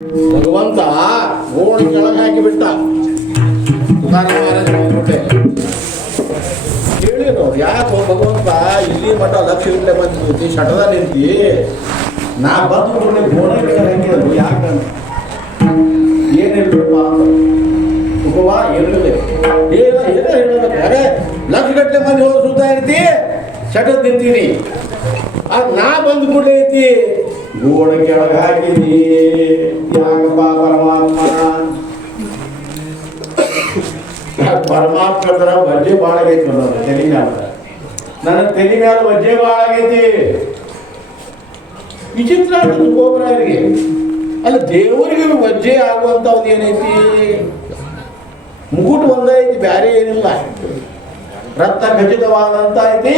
ಭಗವಂತ ಗೋಣಿ ಕೆಳಗೆ ಹಾಕಿಬಿಟ್ಟ. ಕೇಳಿರು ಯಾಕೋ ಭಗವಂತ ಇಲ್ಲಿ ಮಠ ಲಕ್ಷ ಗಟ್ಟಲೆ ಬಂದಿದ್ದು ಶಟದ ನಿಂತಿ ನಾ ಬಂದು ಕೂಡಲೇ ಗೋಣಿ ಕೆಳಗೆ ಹಾಕಿದ್ರು ಯಾಕಂತ ಏನಿಲ್ಲಪ್ಪ ಸುಖವಾ ಏನಿಲ್ಲ ಏನೋ ಹೇಳಬೇಕು. ಅರೆ ಲಕ್ಷ ಗಟ್ಟಲೆ ಮಂದಿ ಹೋಗಿ ಸುತ್ತ ಇರ್ತಿ ಶಟದ್ ನಿಂತೀನಿ ಅದು ನಾ ಬಂದು ಕೂಡಲೇ ಐತಿ ಗೋಡ ಕೆಳಗೆ ಹಾಕಿದಿ ಯಾಕಪ್ಪ ಪರಮಾತ್ಮ. ಪರಮಾತ್ಮ ವಜ್ಜೆ ಭಾಳ ಆಗೈತಿ ಅನ್ನೋದು ತೆಲಿ ಮ್ಯಾಲ ನನ್ನ ತೆಲಿ ಮ್ಯಾಲ ವಜ್ಜೆ ಭಾಳ ಆಗೈತಿ. ವಿಚಿತ್ರ ಆಗ್ತದೆ ಗೋಬರಾಯರಿಗೆ ಅಲ್ಲ ದೇವರಿಗೆ ವಜ್ಜೆ ಆಗುವಂಥವ್ದು ಏನೈತಿ ಮುಗುಟು ಒಂದೈತಿ ಬ್ಯಾರೆ ಏನಿಲ್ಲ. ರಕ್ತ ಖಚಿತವಾದಂತ ಐತಿ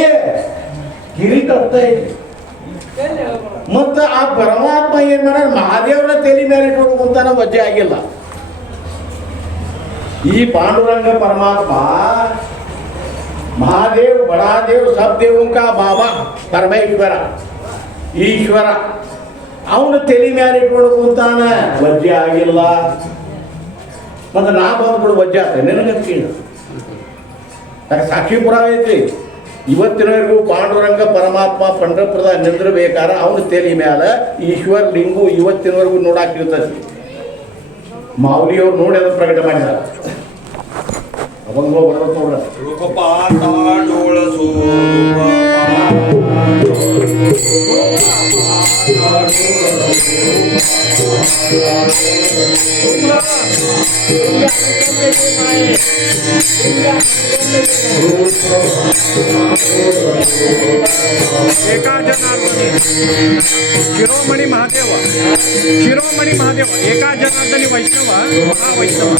ಕಿರೀಟ ಅಂತ ಐತಿ. ಮತ್ತ ಆ ಪರಮಾತ್ಮ ಏನ್ ಮಾಡ ಮಹಾದೇವನ ತೆಲಿ ಮೇಲೆ ಇಟ್ಕೊಡುವಂತಾನ ವಜ್ಜೆ ಆಗಿಲ್ಲ. ಈ ಪಾಂಡುರಂಗ ಪರಮಾತ್ಮ ಮಹಾದೇವ್ ಬಡಾದೇವ್ ಸಬ್ ದೇವಂಕ ಬಾಬಾ ಪರಮೇಶ್ವರ ಈಶ್ವರ ಅವನ ತೆಲಿ ಮೇಲೆ ಇಟ್ಕೊಡುವಂತಾನ ವಜ್ಜೆ ಆಗಿಲ್ಲ. ಮತ್ತೆ ನಾ ಬಂದ್ಬಿಡು ವಜ್ಜೆ ಆಗ್ತದೆ ನಿನಗೆ ಕೇಳ ಸಾಕ್ಷಿ ಪುರಾವ ಐತಿ. ಇವತ್ತಿನವರೆಗೂ ಪಾಂಡುರಂಗ ಪರಮಾತ್ಮ ಪಂಢರಪುರದ ನಿಂದ್ರಬೇಕಾರ ಅವನ ತೆಲಿ ಮ್ಯಾಲ ಈಶ್ವರ ಲಿಂಗು ಇವತ್ತಿನವರೆಗೂ ನೋಡಾಕಿರ್ತದೆ. ಮಾವುಲಿಯವ್ರು ನೋಡಿ ಅದನ್ನು ಪ್ರಕಟ ಮಾಡಿದ್ದಾರೆ. ಅವಂಗ ಬರೋದು ನೋಡ್ರ ಶಿರೋಮಣಿ ಮಹಾದೇವ ಶಿರೋಮಣಿ ಮಹಾದೇವ ಏಕಾ ಜನಾರ್ದನಿ ವೈಷ್ಣವ ಮಹಾವೈಷ್ಣವ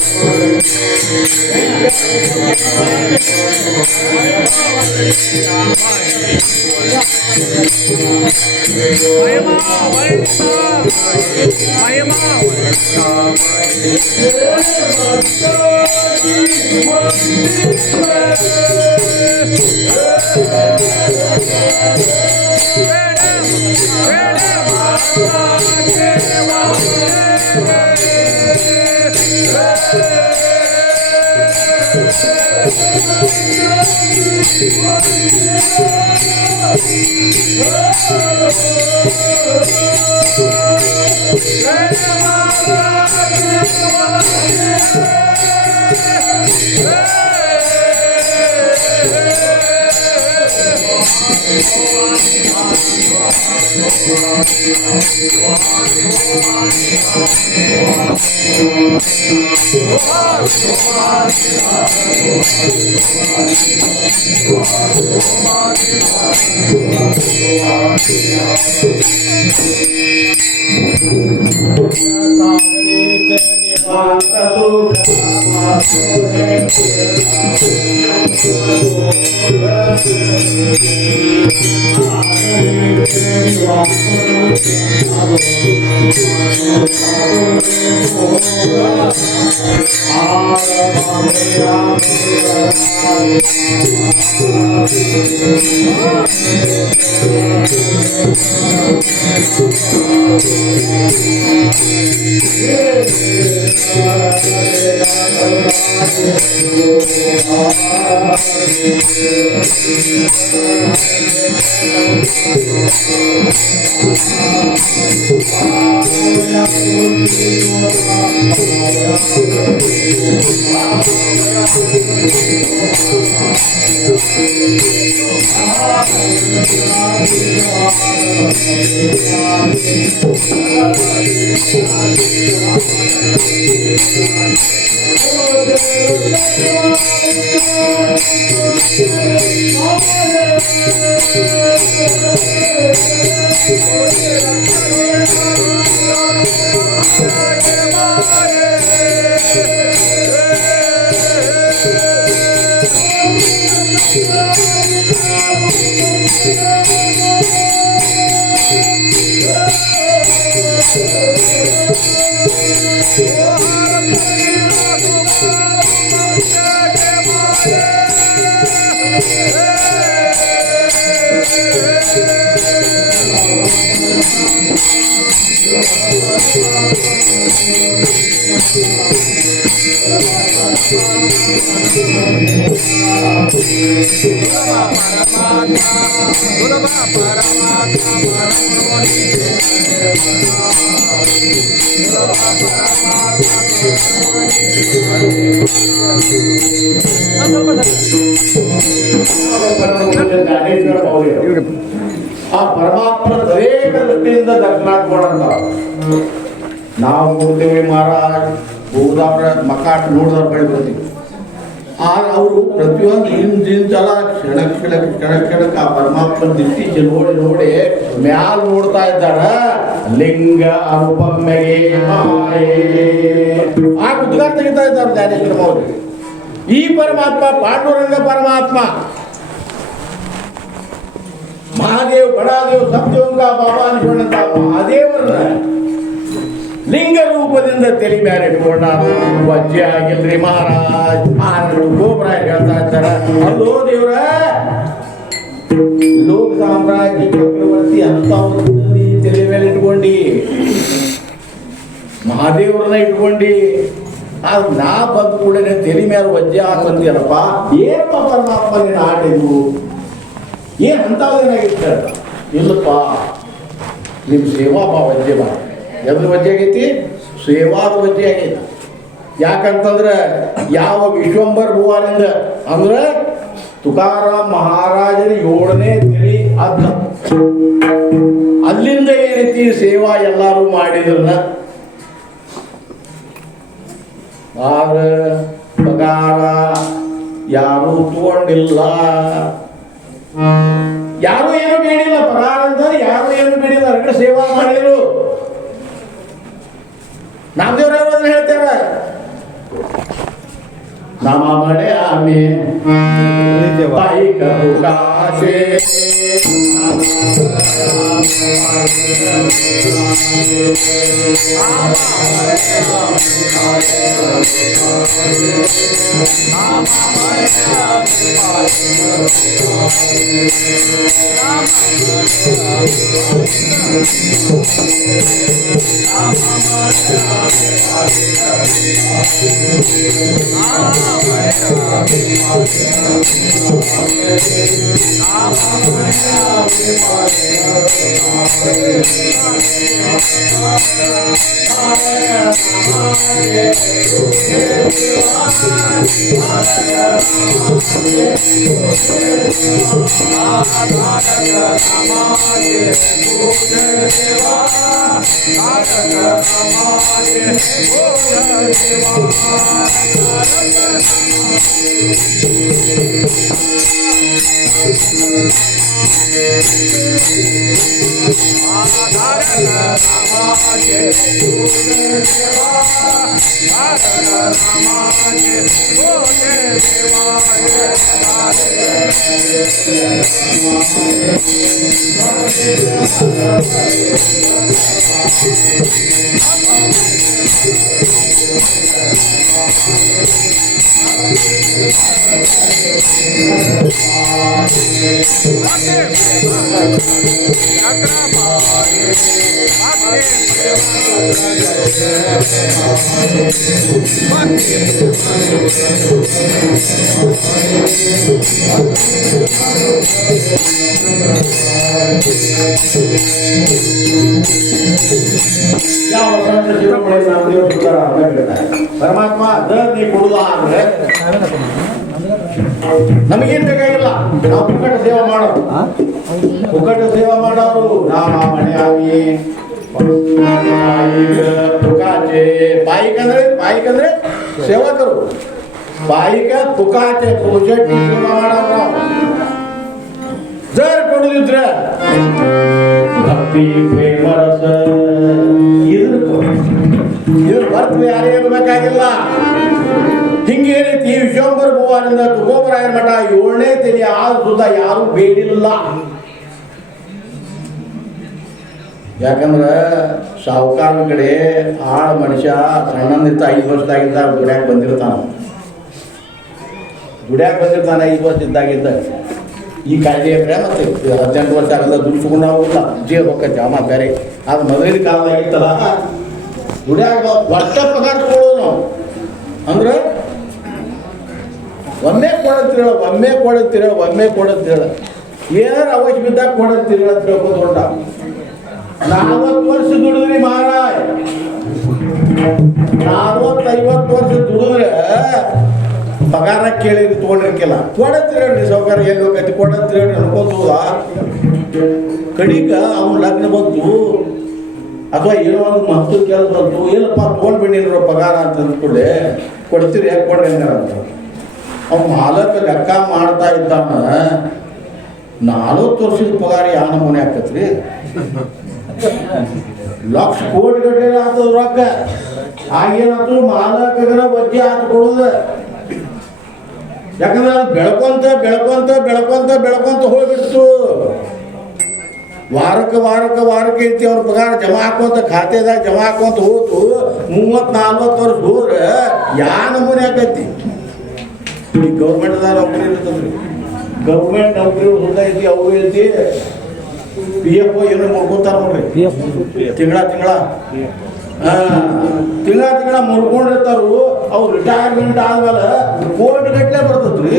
ಆ ಪರಮಾತ್ಮನ ದರೇಕ ದೃಷ್ಟಿಯಿಂದ ದರ್ಶನ ನಾವು ನೋಡ್ತೇವೆ ಮಹಾರಾಜ್ ಬಹುದವ್ರ ಮಕಾಟ್ ನೋಡಿದವ್ರ ಬಳಿ ಬರ್ತೀವಿ. ಆದ್ರೆ ಅವರು ಪ್ರತಿಯೊಂದು ಹಿಂದಿಂದಲ್ಲ ಕ್ಷಣಕ್ಕೆ ಆ ಪರಮಾತ್ಮನ ದೃಷ್ಟಿ ನೋಡಿ ನೋಡಿ ಮ್ಯಾಲ್ ನೋಡ್ತಾ ಇದ್ದಾರ. ಲಿಂಗ ಅನುಪಮ್ಮೆಗೆ ಆ ಉದ್ಗಾರ ತೆಗಿತಾ ಇದ್ದಾರೆ ಜ್ಞಾನೇಶ್ವರ ಅವರು. ಈ ಪರಮಾತ್ಮ ಪಾಂಡುರಂಗ ಪರಮಾತ್ಮ ಮಹಾದೇವ್ ಬಡಾದೇವ್ ಸತ್ಯವಂಗ ಬಾಬಾ ಅನ್ಕೊಂಡಂತ ಮಹಾದೇವರನ್ನ ಲಿಂಗ ರೂಪದಿಂದ ತಲೆ ಮೇಲೆ ಇಟ್ಕೊಂಡ ವಜ್ಜೆ ಆಗಿಲ್ರಿ ಮಹಾರಾಜ್. ಗೋಪುರ ಹೇಳ್ತಾ ಇದ್ದಾರ, ಅಲ್ಲೋ ದೇವ್ರ ಲೋಕ ಸಾಮ್ರಾಜ್ಯ ಚಕ್ರವರ್ತಿ ಅಂತ ತಲೆ ಮೇಲೆ ಇಟ್ಕೊಂಡಿ, ಮಹಾದೇವ್ರನ್ನ ಇಟ್ಕೊಂಡಿ. ಆದ್ರೆ ನಾ ಬಂದ ಕೂಡಲೇ ತಲೆ ಮೇಲೆ ವಜ್ಜೆ ಹಾಕಂತೀರಪ್ಪ, ಏನಪ್ಪ ಪರಮಾತ್ಮ ನೀನು ಆಟಿದ್ವು ಏನು ಅಂತವೇನಾಗಿತ್ತ? ಇಲ್ಲಪ್ಪ ನಿಮ್ಮ ಸೇವಾ ವಜ್ಜೆ ಬಾ. ಎದ್ರ ವಜ್ಜೆ ಆಗೈತಿ? ಸೇವಾದ ವಜ್ಜೆ ಆಗೈತಿ. ಯಾಕಂತಂದ್ರೆ ಯಾವ ವಿಶ್ವಂಬರ್ ಭುವಾನಿಂದ ಅಂದ್ರೆ ತುಕಾರಾಮ್ ಮಹಾರಾಜರ 7ನೇ ತಿಳಿ ಅದ್ನ ಅಲ್ಲಿಂದ ಏನೈತಿ ಸೇವಾ ಎಲ್ಲರೂ ಮಾಡಿದ್ರನ್ನ. ಆದ್ರೆ ಪಗಾರ ಯಾರೂ ತಗೊಂಡಿಲ್ಲ, ಯಾರು ಏನು ಬೇಡಿಲ್ಲ. ಪಗಾರ ಅಂತಂದ್ರೆ ಯಾರು ಏನು ಬೇಡಿಲ್ಲ, ಹೊರಗಡೆ ಸೇವಾ ಮಾಡಿದ್ರು. ನಾಮದೇವ್ರವ್ರು ಹೇಳ್ತೇವೆ, ನಮ ಮಳೆ ಆಮೆ ತಾಯಿ ಕರುಕಾಸೆ ಪರಮಾತ್ಮ ನೀ ಕೊಡುದ ಅಂದ್ರೆ ನಮಗೇನ್ ಬೇಕಾಗಿಲ್ಲ. ನಾವು ಪುಕ್ಕಟ ಸೇವಾ ಮಾಡೋದು, ಪುಕ್ಕಟ ಸೇವಾ ಮಾಡೋರು. ನಾಮ ಮಣೆಯಾಗಿ ಪಾಯಿಕಂದ್ರೆ ಸೇವಕರು, ಪಾಯಿಕ ತುಕಾಚೆ ಪೂಜೆಟ್ಟಿ ಸೇವಾ ಮಾಡೋರು ನಾವು. ಜರ್ ಕೊಡುದಿದ್ರೆ ಭಕ್ತಿ ಪ್ರೇಮ ರಸ ಇದ್ರ ಬರ್ತೀವಿ, ಯಾರೇನು ಬೇಕಾಗಿಲ್ಲ. ಹಿಂಗೇನೈತಿ ವಿಶ್ವಂಬರ ಭುವಾನಿಂದ ತುಕೋಬರಾಯನ ಮಠ 7ನೇ ತಿಳಿ ಆದ ಸುತ್ತ ಯಾರು ಬೇಡಿಲ್ಲ. ಯಾಕಂದ್ರೆ ಸಾಹುಕಾರ ಕಡೆ ಆಳ ಮನುಷ್ಯ ಸಣ್ಣಂದಿರ್ತ 5 ವರ್ಷದಾಗಿದ್ದ ಗುಡ್ಯಾಗ ಬಂದಿರ್ತಾನ. 5 ವರ್ಷ ಇದ್ದಾಗಿದ್ದ. ಈ ಕಾಯ್ದೆ ಅಂದ್ರೆ ಮತ್ತೆ 18 ವರ್ಷ ಆಗಲ್ಲ ದುಡ್ಸ್ಕೊಂಡು ಹೋಗಿಲ್ಲ, ಜೇ ಹೋಗತ್ತೆ ಅಮ್ಮ ಬೇರೆ. ಅದು ಮದುವೆ ಕಾಲದಾಗಿತ್ತಲ್ಲ, ಗುಡ್ಯಾಗ ಒಟ್ಟ ಪಗಾರ ತಗೊಳ್ಳೋದು ನಾವು. ಅಂದ್ರೆ ಒಮ್ಮೆ ಕೊಡಂತೀರ ಏನಾರು ಅವಶ್ಯ ಬಿದ್ದಾಗ ಕೊಡಂತೀರ ಅಂತ ಹೇಳ್ಕೊಂಡು ಹೊಂಟ 40 ವರ್ಷ ದುಡಿದ್ರಿ ಮಹಾರಾಜ್ 40-50 ವರ್ಷ ದುಡಿದ್ರೆ ಪಗಾರ ಕೇಳಿರಿ ತೊಗೊಂಡಿರ್ಕಿಲ್ಲ ಕೊಡಂತೀರಿ ಸೌಕರ್ಯ ಎಲ್ಲಿ ಹೋಗೈತಿ ಕೊಡಂತೀರಿ ಅನ್ಕೋತದ ಕಡಿಗ ಅವ್ನ ಲಗ್ನ ಬಂತು ಅಥವಾ ಏನೋ ಒಂದು ಮಹತ್ವ ಕೆಲಸ ಬಂತು ಏನಪ್ಪ ತೊಗೊಂಡ್ಬಿಟ್ಟಿರೋ ಪಗಾರ ಅಂತ ಅಂದ್ಕೊಳ್ಳಿ ಕೊಡ್ತೀರಿ ಯಾಕೆ ಕೊಡ್ರಿ ಅಂತ ಅವ್ನು ಮಾಲಕ ಲೆಕ್ಕ ಮಾಡ್ತಾ ಇದ್ದಾನ 40 ವರ್ಷದ ಪಗಾರ ಯಾವ ನಮೂನೆ ಆಗ್ತೈತ್ರಿ ಲಕ್ಷ ಕೋಟಿ ಗಟ್ಟಲೆ ಆಗ್ತದ ರೊಕ್ಕ ಆಗೇನಾಯ್ತು ಮಾಲಕಗನ ಬಜ್ಜಿ ಹಾಕಿ ಕೊಡುದ ಯಾಕಂದ್ರೆ ಅದು ಬೆಳ್ಕೊಂತ ಹೋಗ್ಬಿಡ್ತು ವಾರಕ್ಕೆ ಐತಿ ಅವ್ರ ಪಗಾರ ಜಮಾ ಹಾಕೋಂತ ಖಾತೆದಾಗ ಜಮಾ ಹಾಕೋಂತ ಹೋತು 30-40 ವರ್ಷ ಹೋದ್ರೆ ಯಾವ ನಮೂನೆ ಆಕೈತಿ ಈ ಗೌರ್ಮೆಂಟ್ದಾಗ ನೌಕರಿ ಇರ್ತದ್ರಿ ಗೌರ್ಮೆಂಟ್ ನೌಕರಿ ಹುಡುಗ ಐತಿ ಅವ್ರು ಐತಿ PF ಏನೋ ಮುರ್ಕೊಂತಾರ ನೋಡ್ರಿ ತಿಂಗಳ ಮುರ್ಕೊಂಡಿರ್ತಾರು ಅವ್ರು ರಿಟೈರ್ಮೆಂಟ್ ಆದ್ಮೇಲೆ ಕೋಟಿ ಗಟ್ಟಲೆ ಬರ್ತದ್ರಿ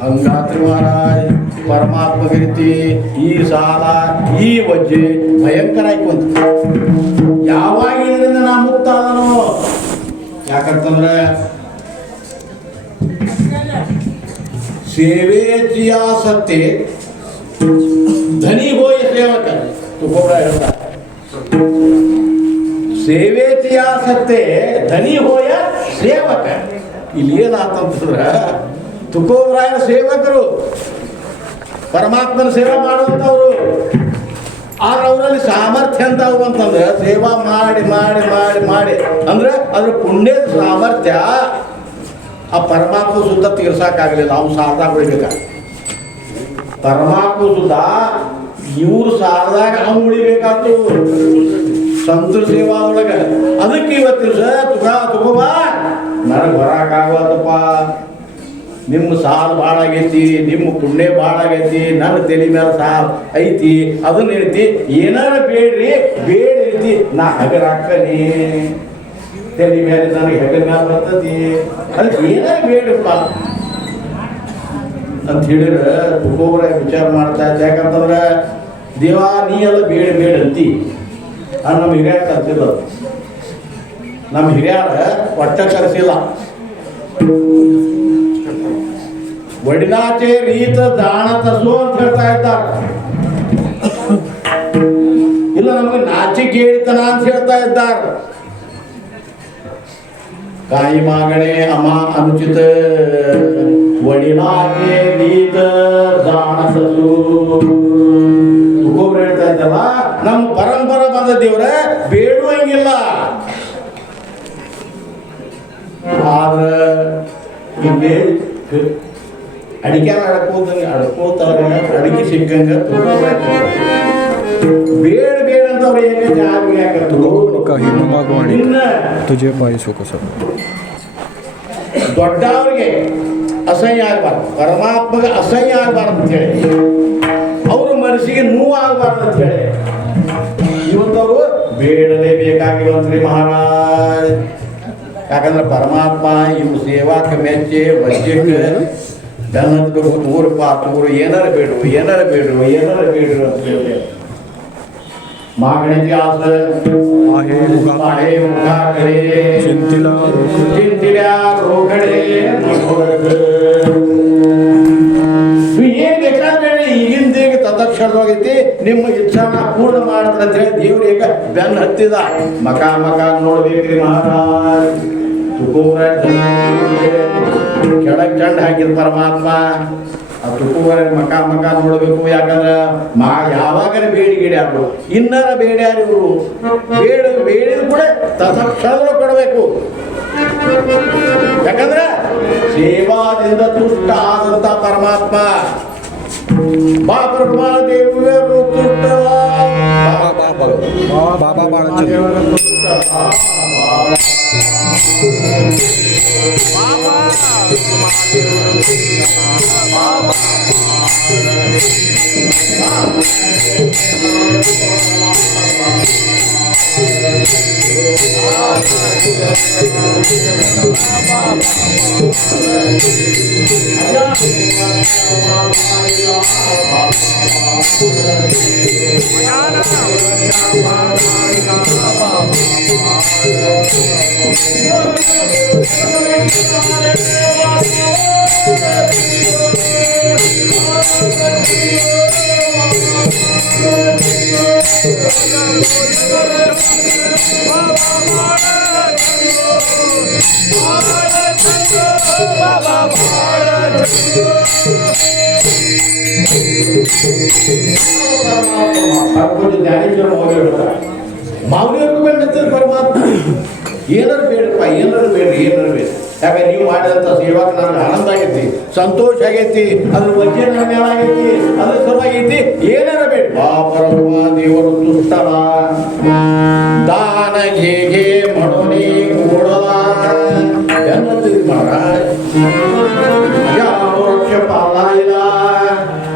ಹಂಗಾತ್ರಿ ಮಹಾರಾಜ್ ಪರಮಾತ್ಮ ರೀತಿ ಈ ಸಾಲ ಈ ವಜ್ಜೆ ಭಯಂಕರ ಆಯ್ಕೊಂತ ಯಾವಾಗ ಇದರಿಂದ ನಾ ಮುಕ್ತ ಅದನು ಯಾಕಂತಂದ್ರೆ ಸೇವೆಚಿಯ ಸತ್ಯ ಧನಿ ಹೋಯ ಸೇವಕ ತುಕೋರ ಹೇಳ್ತಾರೆ ಸೇವೆಚಿಯ ಸತ್ಯ ಧನಿ ಹೋಯ ಸೇವಕ ಇಲ್ಲಿ ಏನಾತಂತಂದ್ರ ತುಕೋರಾಯನ ಸೇವಕರು ಪರಮಾತ್ಮನ ಸೇವೆ ಮಾಡುವಂಥವ್ರು ಆದ್ರೆ ಅವರಲ್ಲಿ ಸಾಮರ್ಥ್ಯ ಅಂತ ಅಂತಂದ್ರೆ ಸೇವಾ ಮಾಡಿ ಅಂದ್ರೆ ಅದ್ರ ಪುಣ್ಯದ ಸಾಮರ್ಥ್ಯ ಆ ಪರಮಾತ್ಮ ಸುತ್ತ ತೀರ್ಸಕ್ಕಾಗಲಿಲ್ಲ ಅವ್ನು ಸಾಲದಾಗ ಉಳಿಬೇಕ ಪರಮಾತ್ಮ ಸುತ್ತ ಇವ್ರು ಸಾಲದಾಗ ಅವ್ನು ಉಳಿಬೇಕಾಯ್ತು ಸಂತರ ಸೇವಾ ಒಳಗೆ ಅದಕ್ಕೆ ಇವತ್ತಿನ ತುಗೋಬಾ ನನಗೆ ಬರಕ್ಕಾಗತ್ತಪ್ಪ ನಿಮ್ಮ ಸಾಲ ಭಾಳ ಆಗೈತಿ ನಿಮ್ಮ ಪುಣ್ಯ ಭಾಳ ಆಗೈತಿ ನನ್ನ ತಲೆ ಮೇಲೆ ಸಾಲ ಐತಿ ಅದನ್ನ ಹೇಳ್ತಿ ಏನಾರ ಬೇಡ್ರಿ ಐತಿ ನಾ ಹಗರಾಕ್ಕನಿ ತಲೆ ಮೇಲೆ ನನಗೆ ಹೆಗಲ ಮೇಲೆ ಬರ್ತತಿ ಅದಕ್ಕೆ ಏನಾರ ಬೇಡಪ್ಪ ಅಂತ ಹೇಳಿದ್ರೆ ತುಕೋಬರ ವಿಚಾರ ಮಾಡ್ತಾ ಇದ್ದ ಯಾಕಂತಂದ್ರೆ ದೇವಾ ನೀ ಎಲ್ಲ ಬೇಡ ಅಂತಿ ಅದು ನಮ್ಮ ಹಿರಿಯರ ಕರ್ಸಿಲ್ಲ ನಮ್ಮ ಹಿರಿಯರ ಒಟ್ಟ ಕರೆಸಿಲ್ಲ ವಡಿನಾಚೆ ರೀತ ದಾಣ ತಸು ಅಂತ ಹೇಳ್ತಾ ಇದ್ದಾರೆ ಇಲ್ಲ ನಮಗೆ ನಾಚಿಕೆ ಹೇಳಿತನ ಅಂತ ಹೇಳ್ತಾ ಇದ್ದಾರೆ ಕಾಯಿ ಮಾಗಣೆ ಅಮ ಅನುಚಿತ ವಡಿನಾಚೆ ರೀತ ದಾಣ ತಸು ತುಗೋಬ್ರು ಹೇಳ್ತಾ ಇದ್ದಲ್ಲ ನಮ್ಮ ಪರಂಪರ ಬಂದ ದೇವ್ರೆ ಬೇಡುವಂಗಿಲ್ಲ ಆದ್ರೆ ಹಿಂಗೆ ಅಡಿಕೆ ಅಡ್ಕೋತಾರೆ ಅಡಿಕೆ ಸಿಕ್ಕಂಗ ಬೇಡ ಅಂತವ್ರು ಹೇಗೆ ಜಾಗ ದೊಡ್ಡವ್ರಿಗೆ ಅಸಹ್ಯ ಆಗಬಾರ್ದು ಪರಮಾತ್ಮಗೆ ಅಸಹ್ಯ ಆಗಬಾರ್ದು ಅಂತ ಹೇಳಿ ಅವ್ರ ಮನಸ್ಸಿಗೆ ನೋವು ಆಗಬಾರ್ದು ಅಂತ ಹೇಳಿ ಇವತ್ತವರು ಬೇಡಲೇಬೇಕಾಗಿರುವಂತ್ರಿ ಮಹಾರಾಜ್ ಯಾಕಂದ್ರೆ ಪರಮಾತ್ಮ ಇವು ಸೇವಾಕ್ಕೆ ಮೆಚ್ಚೆ ವಜ್ಯಕ್ಕೆ ಬೆನ್ನಬೇಕು ತೂರು ಏನಾರ ಬೇಡು ಅಂತ ಹೇಳಿ ಮಾಗಣಿ ಆಸ ಚಿಂತಿಲ ರೋಗಡೆ ಏನ್ ಬೇಕಾದ್ರೆ ಈಗಿಂದ ಈಗ ತತ್ಕ್ಷಣವಾಗೈತಿ ನಿಮ್ಮ ಇಚ್ಛಾನ ಪೂರ್ಣ ಮಾಡ್ತಾರೆ ಅಂತ ಹೇಳಿ ದೇವ್ರು ಈಗ ಬೆನ್ನ ಹತ್ತಿದ ಮಕ ನೋಡ್ಬೇಕ್ರಿ ಮಹಾರಾಜ್ ತುಕೋರ ಕೆಳಗೆ ಚಂಡ ಹಾಕಿದ ಪರಮಾತ್ಮ ಆ ತುಕೋರ ಮಕ ನೋಡ್ಬೇಕು ಯಾಕಂದ್ರೆ ಯಾವಾಗರ ಬೇಡಿಗಿಡಿ ಆಗ್ರು ಇನ್ನರ ಬೇಡ್ಯಾರ ಇವರು ಬೇಡಿದ ಕೂಡ ತತ್ಕ್ಷಣ ಕೊಡಬೇಕು ಯಾಕಂದ್ರೆ ಸೇವಾದಿಂದ ತುಷ್ಟ ಆದಂತ ಪರಮಾತ್ಮ ಬಾಬಾ ದೇವರು ತುಷ್ಟ ಬಾಬಾ ಜ್ಞಾನೇಶ್ವರ ಮಾವನಿಯವ್ರಿಗೂ ಬೇಡ ಪರಮಾತ್ಮ ಏನಾರು ಬೇಡಪ್ಪ ಏನಾರು ಬೇಡ್ರಿ ಏನಾರು ಬೇಡ ಯಾಕೆ ನೀವು ಮಾಡಿದಂಥ ಸೇವಾಕ ನನಗೆ ಆನಂದ ಆಗೈತಿ ಸಂತೋಷ ಆಗೈತಿ ಅದ್ರ ಬಗ್ಗೆ ನನಗೆ ಆಗೈತಿ ಅದ್ರ ಸಲುವಾಗೈತಿ ಏನಾರ ಬೇಡ ಪರಮ ದೇವರು ತುಷ್ಟಲ ದಾನ ಹೇಗೆ ಮಣೋನಿ ಕೂಡಲ ಎನ್ನುತ್ತೀರಿ ಮಹಾರಾಜ್ ವೃಕ್ಷ ಪಾಲಾಯಿಲ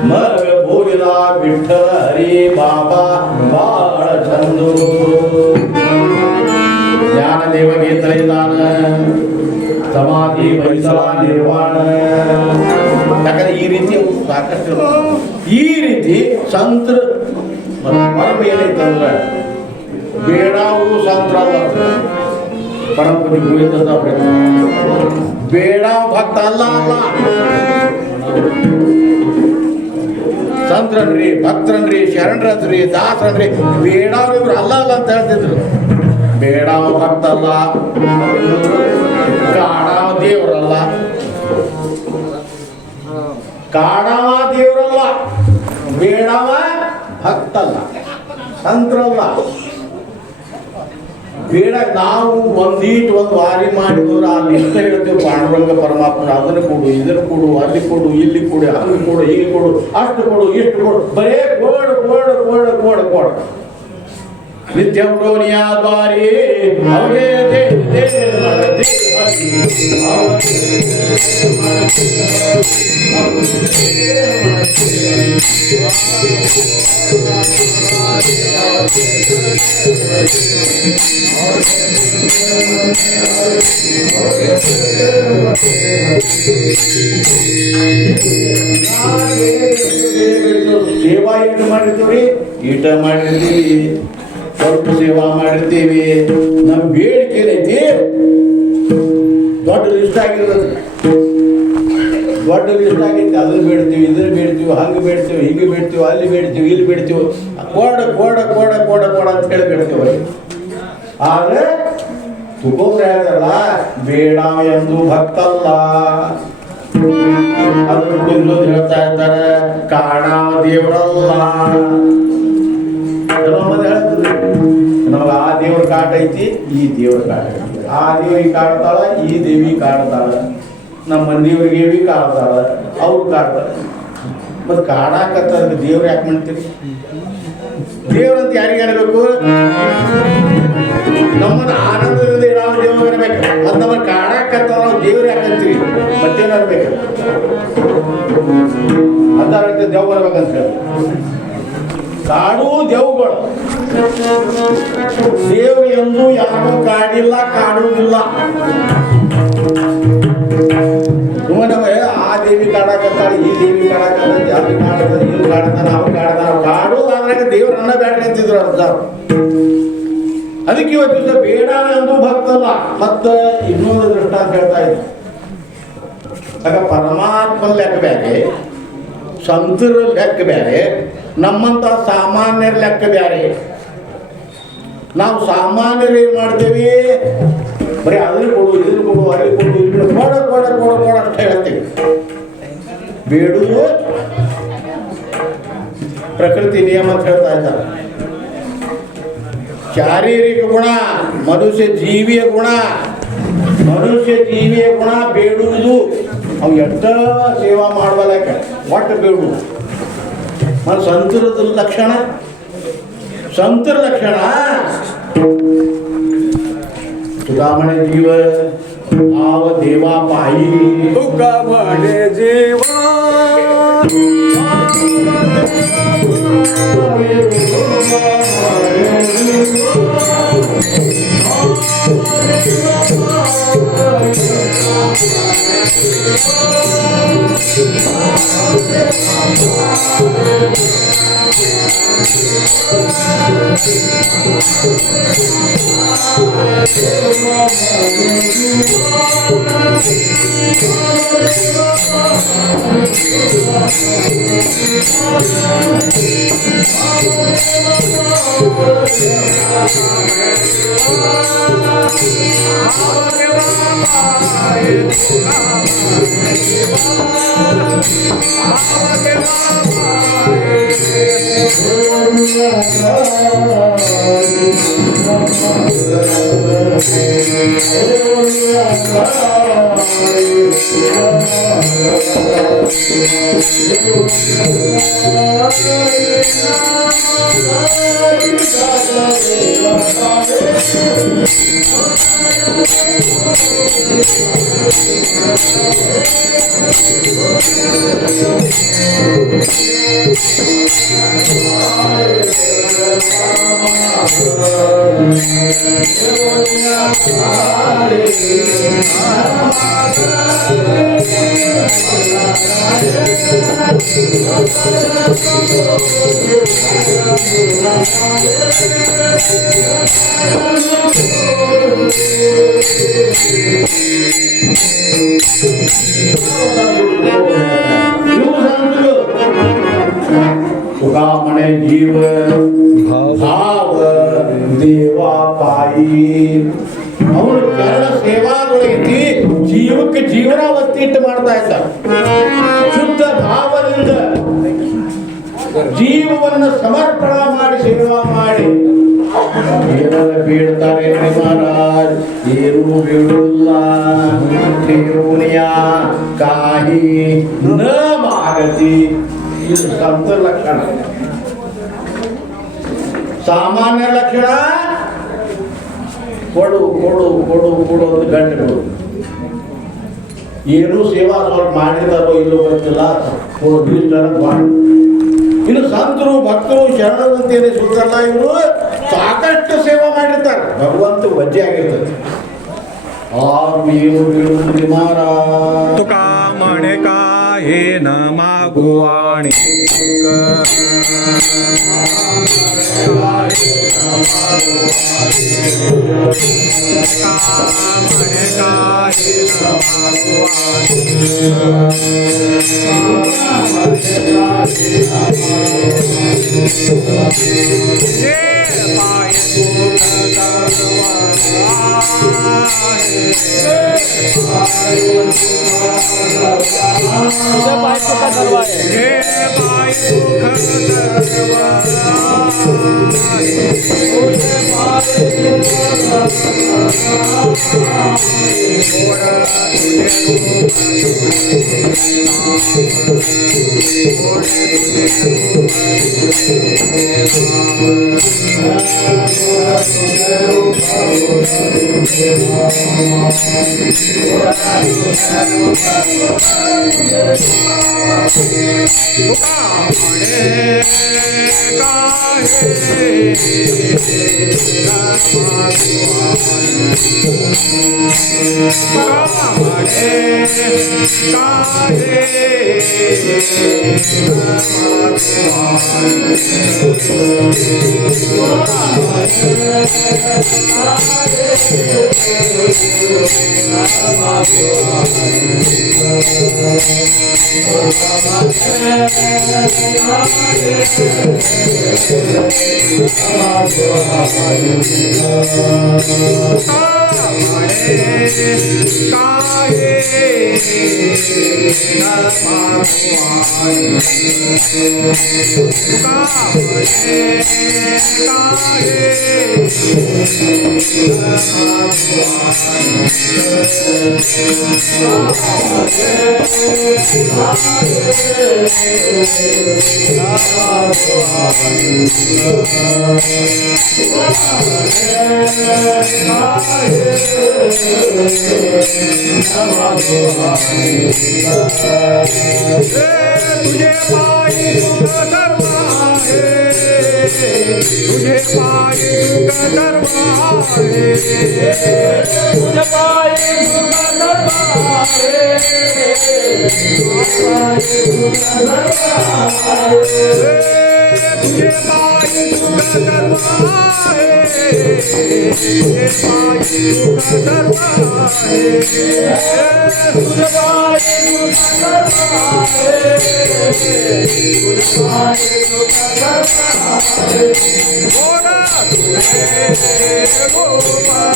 ಮಗ ಬೋಲಿಲ ವಿಠಲ ಹರಿ ಬಾಬಾ ಬಾಳ ಚಂದು ಜ್ಞಾನದೇವ ಗೀತಲಿದಾನ ಸಮಾಧಿ ವೈಸಲ ನಿರ್ವಾಣ ಯಾಕಂದ್ರೆ ಈ ರೀತಿ ಸಾಕಷ್ಟು ಈ ರೀತಿ ಸಂತರ ಪರಮ ಏನೈತಂದ್ರೆ ಬೇಡಾವು ಸಂತರ ಪರಂಪರೆ ಗೋವಿಂದ ಬೇಡಾವ್ ಭಕ್ತ ಅಲ್ಲ ಅಲ್ಲ ಸಂತ್ರನ್ರಿ ಭಕ್ತರನ್ರಿ ಶರಣರನ್ರಿ ದಾಸರನ್ರಿ ಬೇಡಾವ್ ಇವ್ರು ಅಲ್ಲ ಅಲ್ಲ ಅಂತ ಹೇಳ್ತಿದ್ರು ಬೇಡಾವ ಭಕ್ತ ಅಲ್ಲ ಕಾಡಾವ ದೇವರಲ್ಲ ಕಾಡಾವ ದೇವರಲ್ಲ ಬೇಡಾವ ಭಕ್ತಲ್ಲ ಸಂತ್ರಲ್ಲ ಬೇಡ ನಾವು ಒಂದೀಟ್ ಒಂದು ವಾರಿ ಮಾಡಿದವ್ರು ಆ ಲಿಸ್ಟ್ ಹೇಳ್ತೀವಿ ಪಾಂಡುರಂಗ ಪರಮಾತ್ಮ ಅದನ್ನು ಕೊಡು ಇದನ್ನು ಕೊಡು ಅಲ್ಲಿ ಕೊಡು ಇಲ್ಲಿ ಕೊಡು ಅಲ್ಲಿ ಕೊಡು ಹೀಗೆ ಕೊಡು ಅಷ್ಟು ಕೊಡು ಇಷ್ಟು ಕೊಡು ಬರೇ ಕೋಡು ಕೋಡು ಕೋಡು ಕೋಡು ಕೋಡು ನಿತ್ಯ ಡೋನಿಯಾ ದ್ವಾರಿ ಅವರೇ ಸೇವಾ ಏನು ಮಾಡಿರ್ತೀವಿ ಈಟ ಮಾಡಿರ್ತೀವಿ ಸ್ವಲ್ಪ ಸೇವಾ ಮಾಡಿರ್ತೀವಿ ನಮ್ಮ ಬೇಡಿಕೆ ಏನೈತಿ ದೊಡ್ಡ ಲಿಸ್ಟ್ ಆಗಿರೋದು ದೊಡ್ಡ ಲಿಸ್ಟ್ ಆಗೈತಿ ಅದನ್ನು ಬೇಡ್ತೀವಿ ಇದನ್ನು ಬೇಡ್ತೀವಿ ಹಂಗೆ ಬೇಡ್ತೀವಿ ಹಿಂಗೆ ಬೇಡ್ತೀವಿ ಅಲ್ಲಿ ಬೇಡ್ತೀವಿ ಇಲ್ಲಿ ಬೇಡ್ತೀವಿ ಕೋಡ ಕೋಡ ಕೋಡ ಕೋಡ ಕೋಡ ಅಂತ ಹೇಳಿ ಬೇಡ್ತೀವಿ ಆದರೆ ತುಕೋಬ್ರೆ ಹೇಳ್ತಾರಲ್ಲ ಬೇಡ ಎಂದು ಭಕ್ತಲ್ಲ ಅದ್ರ ಇನ್ನೊಂದು ಹೇಳ್ತಾ ಇರ್ತಾರೆ ಕಾಣ ದೇವರಲ್ಲ ಹೇಳ್ತದೆ ನಮ್ಗೆ ಆ ದೇವ್ರ ಕಾಟ ಐತಿ ಈ ದೇವ್ರ ಕಾಟ ಐತಿ ಆ ದೇವಿಗೆ ಕಾಡ್ತಾಳ ಈ ದೇವಿ ಕಾಡ್ತಾಳ ನಮ್ಮ ಮಂದಿಯವ್ರಿಗೆ ಕಾಡ್ತಾಳ ಅವ್ರು ಕಾಡ್ತಾಳ ಮತ್ತೆ ಕಾಡಾಕತ್ತ ದೇವ್ರು ಯಾಕೆ ಮಾಡ್ತೀರಿ ದೇವ್ರಂತ ಯಾರಿಗೆ ಅನ್ಬೇಕು ನಮ್ಮನ್ನ ಆನಂದದಿಂದ ಇರೋ ದೇವ್ರು ಇರ್ಬೇಕು ಮತ್ತೆ ನಮ್ಮನ್ನ ಕಾಡಾಕತ್ತ ನಾವು ದೇವ್ರು ಯಾಕೆ ಅಂತೀವಿ ಮತ್ತೇನು ಅನ್ಬೇಕು ಅಂತ ದೇವ್ ಬರ್ಬೇಕಂತ ಹೇಳಿ ಕಾಡು ದೇವುಗಳು ದೇವ್ರು ಎಂದು ಯಾರು ಕಾಡಿಲ್ಲ ಕಾಡುವುದಿಲ್ಲ ಆ ದೇವಿ ಕಾಡಾಕತ್ತಾಳೆ ಈ ದೇವಿ ಕಾಡಾಕತ್ತ ಅಲ್ಲಿ ಕಾಡದ ಇಲ್ಲಿ ಕಾಡ್ತಾನ ಅವ್ರು ಕಾಡ್ತಾನ ಕಾಡು ಆದ್ರಾಗ ದೇವ್ರನ್ನ ಬ್ಯಾಡ್ರಿ ಅಂತಿದ್ರು ಅರ್ಥ ಅದಕ್ಕೆ ಇವತ್ತು ದಿವಸ ಬೇಡ ಎಂದು ಭಕ್ತಲ್ಲ ಮತ್ತ ಇನ್ನೊಂದು ದೃಷ್ಟಾಂತ ಹೇಳ್ತಾ ಇದ್ದ ಆಗ ಪರಮಾತ್ಮ ಲೆಕ್ಕ ಬೇರೆ ಸಂತರ ಲೆಕ್ಕ ಬೇರೆ ನಮ್ಮಂತ ಸಾಮಾನ್ಯರ ಲೆಕ್ಕ ಬೇರೆ ನಾವು ಸಾಮಾನ್ಯರು ಏನ್ ಮಾಡ್ತೇವಿ ಬರೀ ಅದನ್ನು ಕೊಡು ಇದನ್ನು ಕೊಡು ಅಲ್ಲಿ ಕೊಡು ಇಲ್ಲಿ ಕೊಡ ಕೊಡ ಕೊಡ ಕೊಡ ಅಂತ ಹೇಳ್ತೀವಿ ಬೇಡುವುದು ಪ್ರಕೃತಿ ನಿಯಮ ಅಂತ ಹೇಳ್ತಾ ಇದ್ದಾರೆ ಶಾರೀರಿಕ ಗುಣ ಮನುಷ್ಯ ಜೀವಿಯ ಗುಣ ಬೇಡುವುದು ಅವು ಎಷ್ಟ ಸೇವಾ ಮಾಡಬಲ್ಲಕ ಒಟ್ಟು ಬೇಡುವುದು ಮತ್ತು ಸಂತರ ಲಕ್ಷಣ ಸುಧಾಮಣೆ ಜೀವ ಆವ ದೇವಾ ಪಾಯಿ ಸುಧಾಮಣೆ ಜೀವ तुका म्हणे जीव भाव देवा पायी ಅವನು ಕರಣ ಸೇವಾದೊಳಗೈತಿ ಜೀವಕ್ಕೆ ಜೀವನಾವಸ್ತಿ ಇಟ್ಟು ಮಾಡ್ತಾ ಇದ್ದ ಶುದ್ಧ ಭಾವದಿಂದ ಜೀವವನ್ನು ಸಮರ್ಪಣ ಮಾಡಿ ಸೇವಾ ಮಾಡಿ ಏನನ್ನ ಬೀಳ್ತಾರೆ ಮಹಾರಾಜ್ ಏನು ಬೀಳುಲ್ಲ ಕಾಹಿ ನ ಮಾಗತಿ ಇದು ಸಂತ ಲಕ್ಷಣ ಸಾಮಾನ್ಯ ಲಕ್ಷಣ ಕೊಡು ಕೊಡು ಕೊಡು ಕೊಡು ಅಂತ ಗಂಟೆಗಳು ಏನೂ ಸೇವಾ ಸ್ವಲ್ಪ ಮಾಡಿದಾರೋ ಇಲ್ಲೋ ಗೊತ್ತಿಲ್ಲ ಮಾಡಿ ಇನ್ನು ಸಂತರು ಭಕ್ತರು ಶರಣವಂತಿಯರೇ ಸುತ್ತಲ್ಲ ಇವರು ಸಾಕಷ್ಟು ಸೇವಾ ಮಾಡಿರ್ತಾರೆ ಭಗವಂತ ವಜ್ಜೆ ಆಗಿರ್ತದೆ ಆರು ಏನು ಬೀಳುವುದು ಮಹಾರಾಜ್ तुका म्हणे काहे न मागू आणि म्हणे काहे न मागू तुझे पाई सुख दरबारे तुझे पाई सुख दरबारे तुझे पाई सुख दरबारे तुझे पाई सुख दरबारे तुझे पाई सुख दरबारे तुझे पाई सुख दरबारे तुझे पाई सुख दरबारे बोला तुझे गोपाल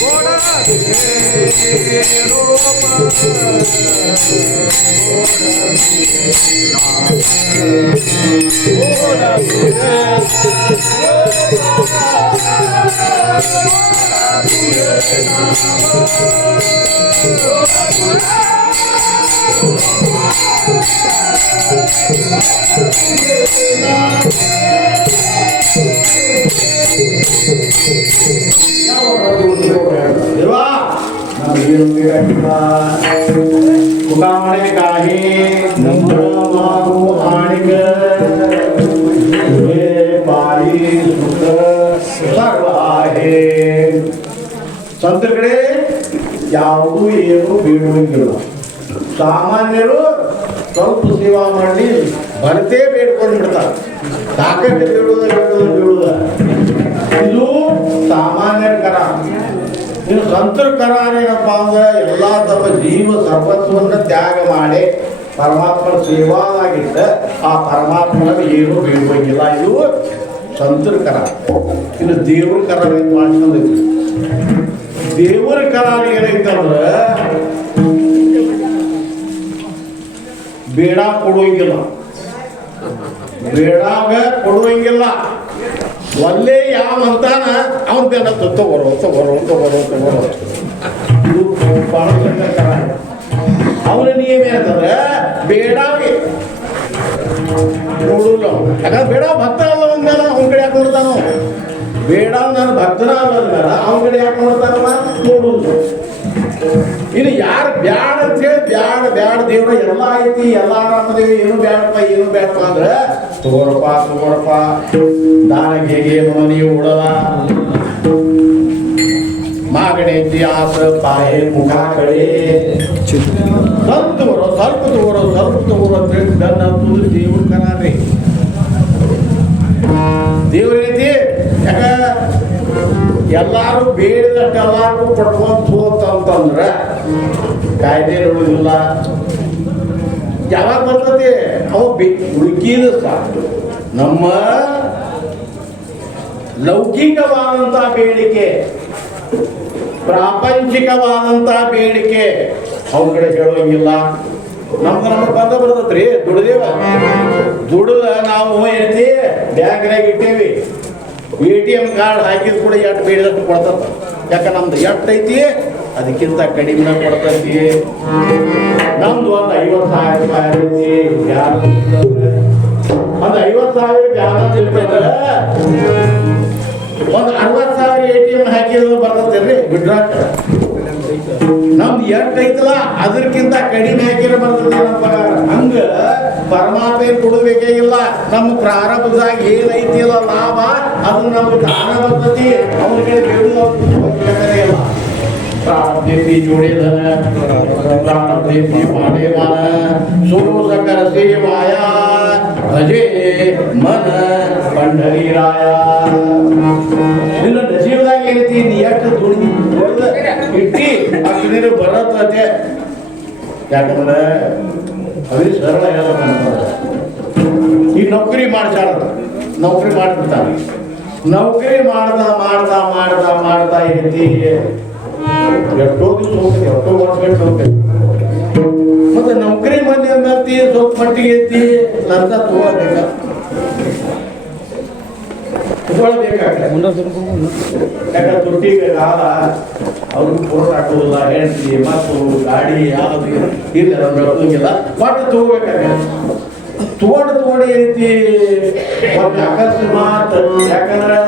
बोला तुझे देवा फुकावणे काही नंबर मागू आणिक तुझे पायी सुख सर्व आहे ಸಂತಕಡೆ ಯಾವುದು ಏನು ಬೇಡುವಂಗಿಲ್ಲ ಸಾಮಾನ್ಯರು ಸ್ವಲ್ಪ ಸೇವಾ ಮಾಡಿ ಬರತೇ ಬೇಡ್ಕೊಂಡು ಬಿಡ್ತಾರೆ ಸಾಕಷ್ಟು ಬೇಡುವುದ ಇದು ಸಾಮಾನ್ಯರ ಕರ ಇನ್ನು ಸಂತರ ಕರ ಏನಪ್ಪ ಅಂದ್ರೆ ಎಲ್ಲ ತಮ್ಮ ಜೀವ ಸರ್ವಸ್ವವನ್ನು ತ್ಯಾಗ ಮಾಡಿ ಪರಮಾತ್ಮನ ಸೇವಾದಾಗಿದ್ದ ಆ ಪರಮಾತ್ಮನ ಏನು ಬೇಡುವಂಗಿಲ್ಲ ಇದು ಸಂತರ ಕರ ಇನ್ನು ದೇವ್ರ ಕರ ಏನು ಮಾಡ್ಕೊಂಡಿದ್ವಿ ದೇವರ ಕರ ಏನೈತಂದ್ರೆ ಬೇಡ ಕೊಡುವಂಗಿಲ್ಲ ಬೇಡಾಗ ಕೊಡುವಂಗಿಲ್ಲ ಒಳ್ಳೆ ಯಾವ ಅಂತಾನ ಅವನ ಬೇಡ ತಗೋರೋ ಇದು ಬಹಳ ದೊಡ್ಡ ಕರ ಅವನ ನಿಯಮ ಏನಂತಂದ್ರೆ ಬೇಡಾಗೆ ಕೊಡುಲ್ಲ ಯಾಕಂದ್ರೆ ಬೇಡ ಭಕ್ತ ಅಲ್ಲ ಅಂದ್ಮೇಲೆ ಅವನ ಕಡೆ ಯಾಕೆ ನೋಡ್ತಾನೋ ಬೇಡ ನನ್ನ ಭಕ್ತನ ಅಲ್ಲ ಅವನ ಕಡೆ ಯಾಕೆ ನೋಡ್ತಾನಲ್ಲ ನೋಡುದು ಇನ್ನು ಯಾರು ಬ್ಯಾಡ ಅಂತೇಳಿ ಬ್ಯಾಡ ದೇವ್ರ ಎಲ್ಲ ಐತಿ ಎಲ್ಲ ಆರಾಮದೇವಿ ಏನು ಬೇಡಪ್ಪ ಅಂದ್ರೆ ತಗೋರಪ್ಪ ದಾನಗೆ ಮನಿ ಉಡವ ಮಾಗಣೆ ಆಸ ಪಾಯೆ ಮುಖ ಕಡೆ ಸ್ವಲ್ಪ ತಗೋರೋ ಅಂತೇಳಿ ನನ್ನ ತುದು ದೇವ್ರ ಕರಾರಿ ದೇವ್ರೈತಿ ಯಾಕ ಎಲ್ಲಾರು ಬೇಡಿದಷ್ಟು ಎಲ್ಲಾರು ಕೊಡ್ಕೊಂತ ಅಂತಂದ್ರೆ ಕಾಯ್ದೆ ನೋಡುದಿಲ್ಲ ಯಾವಾಗ ಬರ್ತದೆ ಅವ ಹುಡುಕಿದ ಸಾಕು ನಮ್ಮ ಲೌಕಿಕವಾದಂಥ ಬೇಡಿಕೆ ಪ್ರಾಪಂಚಿಕವಾದಂಥ ಬೇಡಿಕೆ ಅವ್ರ ಕಡೆ ಹೇಳೋಂಗಿಲ್ಲ ನಮ್ಗೆ ಬಂದ ಬರ್ತದ್ರಿ ದುಡ್ದ ನಾವು ಏನೈತಿ ಬ್ಯಾಂಕ್ನಾಗ ಇಟ್ಟೇವಿ ATM ಕಾರ್ಡ್ ಹಾಕಿದ ಕೂಡ ಎಷ್ಟು ಬೇಡಿದಷ್ಟು ಕೊಡ್ತದ ಯಾಕೆ ನಮ್ದು ಎಷ್ಟು ಐತಿ ಅದಕ್ಕಿಂತ ಕಡಿಮೆ ಕೊಡ್ತೈತಿ ನಮ್ದು ಒಂದು 50,000 ರೂಪಾಯಿ ಐತಿ ಒಂದು 50,000 ಒಂದು 60,000 ATM ಹಾಕಿದ್ರು ಬರ್ತೈತಿ ಬಿಡ್ರಾಕ್ ನಮ್ದು ಎಷ್ಟು ಐತಲ್ಲ ಅದಕ್ಕಿಂತ ಕಡಿಮೆ ಹಾಕಿದ್ರೆ ಬರ್ತದೆ ನಮ್ಮ ಪಗಾರ ಹಂಗ ಪರಮಾತ್ಮ ಕೊಡಬೇಕೇ ಇಲ್ಲ ನಮ್ಮ ಪ್ರಾರಂಭದಾಗ ಏನೈತಿಲ್ಲ ಲಾಭ ಅದು ನಮ್ಗೆ ದಾನ ಬರ್ತತಿ ಅವ್ರ ಕಡೆ ಬೇಡುವ ಇಲ್ಲ ಪ್ರಾರಂಭಿ ಜೋಡಿದನ ಪ್ರಾರಂಭಿ ಮಾಡೇ ಮಾನ ಸೋನು ಸಕರ ಸೇವಾಯ ಭಜೆ ಮನ ಪಂಡರೀರಾಯ ಇಲ್ಲ ನಸೀಬದಾಗ ಏನೈತಿ ನೀ ಎಷ್ಟು ದುಡ್ಡು ಇಟ್ಟಿ ಅಷ್ಟು ಬರತ್ತೆ ಯಾಕಂದ್ರೆ ಅದೇ ಸರಳ ಹೇಳ್ಬೇಕಂತ ಈ ನೌಕರಿ ಮಾಡ್ಬಿಡ್ತಾರೆ ನೌಕರಿ ಮಾಡ್ತಾ ಏನೈತಿ ಎಷ್ಟೋ ದಿವಸ ಹೋಗ್ತೈತಿ ಎಷ್ಟೋ ವರ್ಷ ಹೋಗ್ತೈತಿ ಮತ್ತೆ ನೌಕರಿ ಮಂದಿ ಅಂತಿ ಸ್ವಲ್ಪ ಮಟ್ಟಿಗೆ ಐತಿ ಲಂಚ ತಗೊಳ್ಬೇಕಾಗ್ತದೆ ಯಾಕಂದ್ರೆ ತುಟ್ಟಿಗೆ ಕಾಲ ಅವ್ರಿಗೆ ಫೋನ್ ಹಾಕೋದಿಲ್ಲ ಹೆಂಡತಿ ಮಕ್ಕಳು ಗಾಡಿ ಯಾವುದು ಇಲ್ಲ ಬೆಳಕಿಲ್ಲ ಒಟ್ಟು ತಗೋಬೇಕಾಗ ತಗೊಂಡು ಏನೈತಿ ಒಂದು ಅಕಸ್ಮಾತ್ ಯಾಕಂದ್ರೆ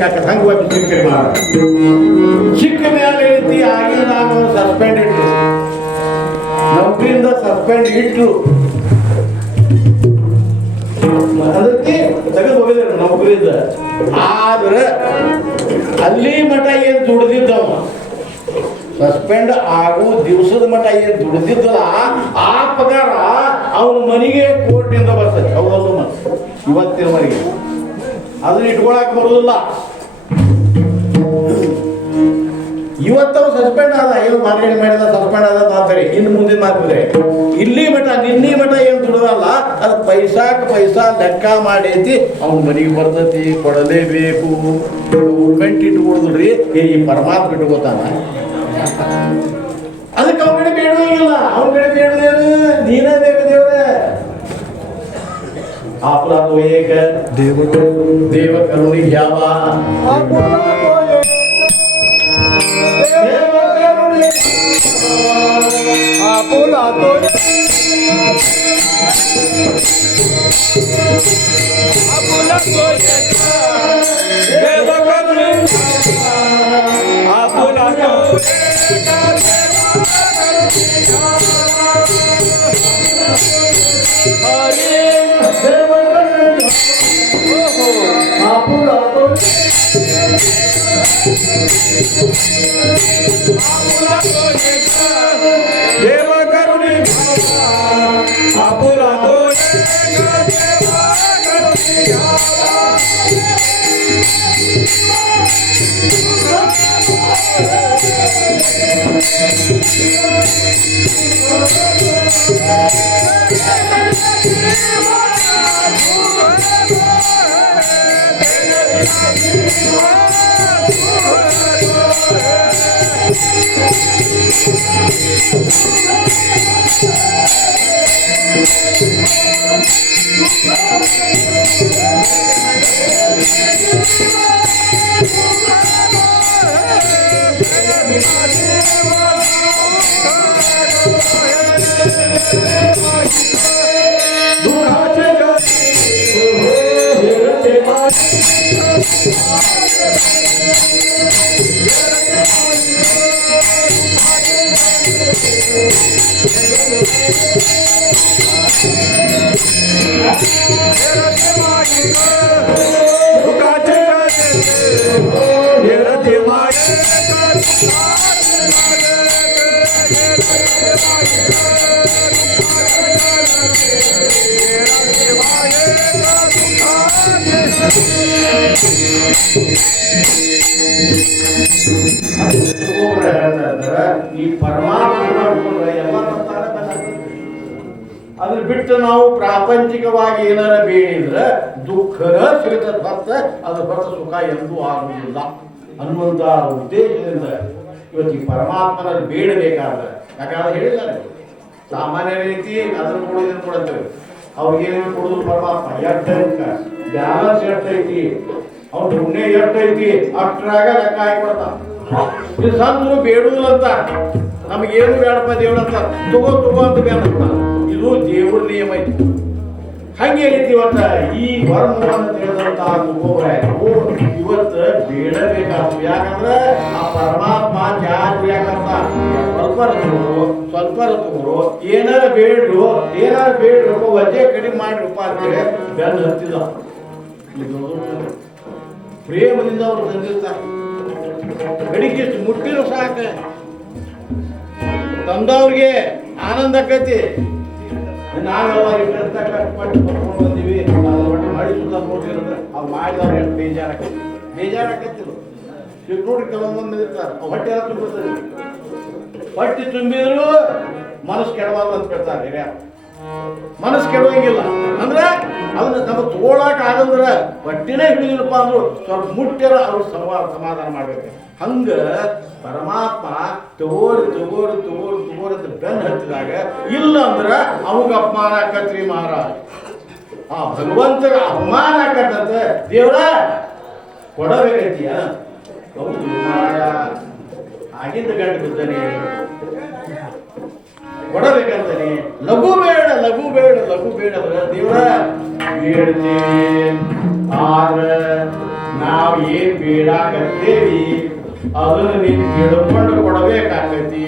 ಬೇಕಾಗ್ತದೆ ಹಂಗೆ ಒಂದು ಚಿಕ್ಕ ಮಾಡ ಚಿಕ್ಕ ಮೇಲೆ ಐತಿ ಆಗಿನ ನಾನು ಸಸ್ಪೆಂಡ್ ಇಟ್ಟು ನೌಕರಿಯಿಂದ ಸಸ್ಪೆಂಡ್ ಇಟ್ಟು ಅದಕ್ಕೆ ತೆಗೆದು ಹೋಗಿದ್ರು ನೌಕರಿಯಿಂದ. ಆದ್ರೆ ಅಲ್ಲಿ ಮಠ ಏನು ದುಡ್ದಿದ್ದವ ಸಸ್ಪೆಂಡ್ ಆಗೋ ದಿವಸದ ಮಠ ಏನು ದುಡ್ದಿದ್ದಲ್ಲ ಆ ಪಗಾರ ಅವನ ಮನೆಗೆ ಕೋರ್ಟ್ನಿಂದ ಬರ್ತದೆ. ಹೌದಲ್ಲ ಮತ್ತೆ ಇವತ್ತಿನ ಮನೆಗೆ ಅದನ್ನ ಇಟ್ಕೊಳಕ್ ಬರೋದಿಲ್ಲ. ಇವತ್ತವ ಸಸ್ಪೆಂಡ್ ಆದ ಏನು ಮಾರ್ಕೆಟ್ ಮಾಡಿದ ಸಸ್ಪೆಂಡ್ ಆದ ಅಂತಾರೆ. ಇನ್ನು ಮುಂದಿನ ಮಾತಿದ್ರೆ ಇಲ್ಲಿ ಮಠ ನಿನ್ನೆ ಮಠ ಏನು ದುಡ್ದಲ್ಲ ಅದು ಪೈಸಾ ಲೆಕ್ಕ ಮಾಡೈತಿ ಅವ್ನ ಮನೆಗೆ ಬರ್ತೈತಿ ಕೊಡಲೇಬೇಕು. ಗಂಟು ಇಟ್ಕೊಡುದ್ರಿ ಈ ಪರಮಾತ್ಮ ಇಟ್ಕೋತಾನ. ಅದಕ್ಕೆ ಅವನ ಕಡೆ ಬೇಡುವಂಗಿಲ್ಲ. ಅವನ ಕಡೆ ಬೇಡುದೇನು ನೀನೇ ಬೇಕು ದೇವ್ರೆ. आपला तो एक देव करुणी घ्यावा. आपुला तो आपुला तो देव करुणी आपुला तो हरे देव करुणी आपुला तो आपुला तो देव करुणी आपुला तो ಈ ಪರಮಾತ್ಮ ಎಲ್ಲ ಅದ್ರ ಬಿಟ್ಟು ನಾವು ಪ್ರಾಪಂಚಿಕವಾಗಿ ಏನಾರ ಬೇಡಿದ್ರೆ ದುಃಖದ ಸಿಗುತ್ತದೆ ಹೊರತ ಅದ್ರ ಹೊರತ ಸುಖ ಎಂದೂ ಆಗುವುದಿಲ್ಲ ಅನ್ನುವಂತ ಉದ್ದೇಶದಿಂದ ಇವತ್ತು ಈ ಪರಮಾತ್ಮನಲ್ಲಿ ಬೇಡಬೇಕಾದ್ರೆ ಯಾಕಂದ್ರೆ ಹೇಳಿದ್ದಾರೆ ಸಾಮಾನ್ಯ ರೀತಿ ಅದನ್ನು ಕೊಡೋದನ್ನು ಕೊಡುತ್ತೇವೆ ಅವ್ರಿಗೇನು ಕೊಡೋದು ಪರಮಾತ್ಮ ಎಷ್ಟ ಬ್ಯಾಲೆನ್ಸ್ ಎಷ್ಟೈತಿ ಅವ್ನ ಪುಣ್ಯ ಎಷ್ಟೈತಿ ಅಷ್ಟ್ರಾಗ ಲೆಕ್ಕ ಹಾಕಿ ಕೊಡ್ತಾನ. ಇದು ಸಂತರು ಬೇಡುವುದಂತ ನಮಗೇನು ಬೇಡಪ್ಪ ದೇವ್ರ ಅಂತ ತಗೋ ಅಂತ ಬೇಡ. ಇದು ದೇವ್ರ ನಿಯಮ ಐತಿ. ಹಂಗೆ ಐತಿ ಇವತ್ತ ಈ ವರ್ಮವನ್ನು ತಿಳಿದಂತ ಇವತ್ತು ಬೇಡಬೇಕಾಗ್ತದೆ. ಯಾಕಂದ್ರೆ ಆ ಪರಮಾತ್ಮ ಜಾತಿ ಯಾಕಂತ ಸ್ವಲ್ಪ ತಗೋರು ಏನಾರ ಬೇಡ್ರು ವಜೆ ಕಡಿಮೆ ಮಾಡ್ರಪ್ಪ ಅಂತೇಳಿ ಬೆನ್ನು ಹತ್ತಿದ. ಪ್ರೇಮದಿಂದ ಅವರು ತಂದಿರ್ತಾರೆ. ಬೆಳಿಗ್ಗೆ ಮುಟ್ಟಿರೋ ಸಾಕ ತಂದವ್ರಿಗೆ ಆನಂದ ಆಕತಿ. ನಾವೆಲ್ಲ ಕಷ್ಟಪಟ್ಟು ಬರ್ಕೊಂಡು ಬಂದೀವಿ ಮಾಡಿ ಸುತ್ತ ನೋಡ್ತಿರೋದ್ರೆ ಅವ್ರು ಮಾಡಿದವ್ರು ಎಷ್ಟು ಬೇಜಾರಾಕತ್ತಿರು. ಈಗ ನೋಡಿ ಕೆಲವೊಂದೊಂದು ಇರ್ತಾರೆ ಹೊಟ್ಟೆ ಎಲ್ಲ ತುಂಬಿರ್ತದೆ. ಹೊಟ್ಟೆ ತುಂಬಿದ್ರು ಮನಸ್ಸು ಕೆಡವಲ್ಲ ಅಂತ ಹೇಳ್ತಾರೆ ಹಿರಿಯರು. ಮನಸ್ಸು ಕೆಡುವಂಗಿಲ್ಲ ಅಂದ್ರೆ ಅದನ್ನ ನಮಗೆ ತಗೊಳಕ್ ಆಗಂದ್ರ ಹೊಟ್ಟಿನೇ ಹಿಡಿದಿಲ್ಲಪ್ಪ ಅಂದ್ರು ಸ್ವಲ್ಪ ಮುಟ್ಟಿರ ಅವ್ರು ಸಮಾಧಾನ ಮಾಡ್ಬೇಕು. ಹಂಗ ಪರಮಾತ್ಮ ತಗೋರಿ ಅಂತ ಬೆನ್ನು ಹತ್ತಿದಾಗ ಇಲ್ಲ ಅಂದ್ರ ಅವಾಗ ಅಪಮಾನ ಆಕತ್ರಿ ಮಹಾರಾಜ್. ಆ ಭಗವಂತರ ಅಪಮಾನ ಆಕತ್ತಂತ ದೇವ್ರ ಕೊಡಬೇಕೈತಿಯ. ಹೌದು ಮಹಾರಾಜ ಆಗಿಂದ ಗಂಟು ಬಿದ್ದಾನೆ ಕೊಡಬೇಕಂತಾನೆ. ಲಘು ಬೇಡ ದೇವ್ರ ಹೇಳ್ತೀನಿ. ಆದ್ರೆ ನಾವು ಏನ್ ಬೇಡಾಕತ್ತೇವಿ ಅದನ್ನು ನೀನು ತಿಳ್ಕೊಂಡು ಕೊಡಬೇಕಾಗತಿ.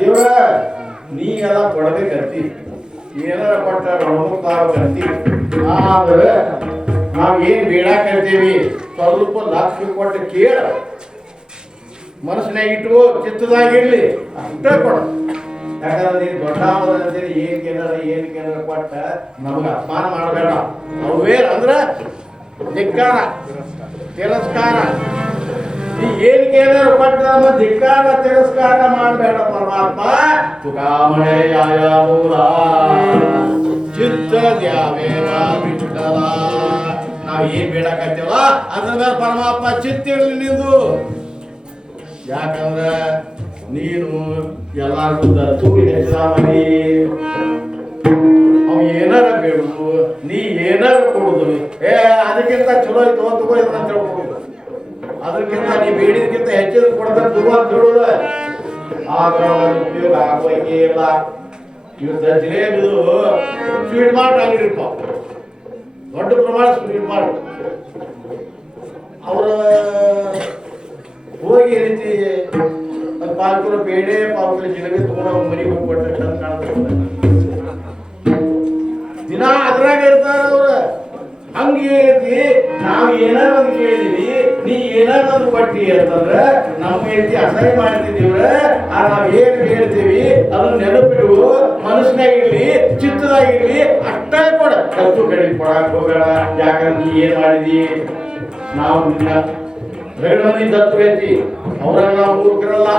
ದೇವ್ರ ನೀ ಎಲ್ಲ ಕೊಡಬೇಕಂತಿ, ಏನಾರ ಕೊಟ್ಟ ನೋಡ್ಬೇಕಾಗಂತಿ. ಆದ್ರೆ ನಾವು ಏನ್ ಬೇಡಾಕಂತೀವಿ ಸ್ವಲ್ಪ ಲಕ್ಷ ಕೊಟ್ಟು ಕೇಳ, ಮನಸ್ಸಿನಾಗ ಇಟ್ಟು ಚಿತ್ತದಾಗಿರ್ಲಿ ಅಷ್ಟ ಕೊಡ. ಯಾಕಂದ್ರೆ ನೀನು ದೊಡ್ಡ ಅಂತೇಳಿ ಏನ್ ಕೊಟ್ಟ ನಮಗೆ ಅಪಮಾನ ಮಾಡಬೇಡ. ಅವೇನಂದ್ರ ಧಿಕ್ಕಾರ ತಿರಸ್ಕಾರ. ನೀ ಏನಾರು ಕೊಟ್ಟ ನಮ್ಮ ಧಿಕ್ಕಾರ ತಿರಸ್ಕಾರ ಮಾಡಬೇಡ ಪರಮಾತ್ಮ. ತುಕಾಮಣೆಯಾಯ ಮೂಲ ಚಿತ್ತ ದ್ಯಾವೇನ ವಿಠಲ. ನಾವು ಏನ್ ಬೇಡಕತ್ತೇವಲ್ಲ ಅದ್ರ ಮೇಲೆ ಪರಮಾತ್ಮ ಚಿತ್ತಿರಲಿ ನಿಂದು. ಯಾಕಂದ್ರೆ ನೀನು ಎಲ್ಲಾರ್ಗೂ ದತ್ತುಗೆ ಹೆಚ್ಚಾಮನಿ. ಅವ್ ಏನಾರ ಬೇಡುದು, ನೀ ಏನಾರ ಕೊಡುದು, ಅದಕ್ಕಿಂತ ಚಲೋ ಐತು ತಗೋ ಇದನ್ನ ತಿಳ್ಕೊಡುದು. ಅದಕ್ಕಿಂತ ನೀ ಬೇಡಿದಕ್ಕಿಂತ ಹೆಚ್ಚಿನ ಕೊಡದ ತಗೋ ಅಂತ ಹೇಳುದ. ಆಗ ಉಪಯೋಗ ಆಗೋಂಗೇ ಇಲ್ಲ. ಇವ್ರ ಜಿಲೇಬಿದು ಸ್ವೀಟ್ ಮಾರ್ಟ್ ಅಂಗಡಿಪ್ಪ, ದೊಡ್ಡ ಪ್ರಮಾಣ ಸ್ವೀಟ್ ಮಾರ್ಟ್. ಅವರ ಹೋಗಿ ಈ ರೀತಿ ಒಂದು 4 ಕಿಲೋ ಬೇಳೆ 4 ಕಿಲೋ ಜಿಲೇಬಿ ತಗೊಂಡು ಮನೆಗೆ ಹೋಗಿ ಕೊಟ್ಟರೆ ಚಂದ ಕಾಣ್ತದೆ. ದಿನ ಅದ್ರಾಗ ಇರ್ತಾರ ಅವ್ರ. ಹಂಗೆ ಐತಿ, ನಾವು ಏನಾರ ಒಂದು ಕೇಳಿದೀವಿ, ನೀ ಏನಾರ ಒಂದು ಕೊಟ್ಟಿ ಅಂತಂದ್ರೆ ನಮ್ಮ ರೀತಿ ಅಸಹ್ಯ ಮಾಡ್ತಿದ್ದೀವ್ರ. ನಾವ್ ಏನ್ ಹೇಳ್ತೀವಿ ಅದನ್ನ ನೆನಪಿಡುವ, ಮನಸ್ಸಿನಾಗಿರ್ಲಿ ಚಿತ್ತದಾಗಿರ್ಲಿ ಅಷ್ಟೇ ಕೊಡ. ಕತ್ತು ಕಡೆ ಕೊಡಕ್ ಹೋಗಬೇಡ. ಯಾಕಂದ್ರೆ ನೀ ಏನ್ ಮಾಡಿದಿ, ನಾವು ನಿನ್ನ 2 ಮಂದಿ ದತ್ತು ಐತಿ. ಅವರೆಲ್ಲ ಮೂರ್ಖರಲ್ಲ,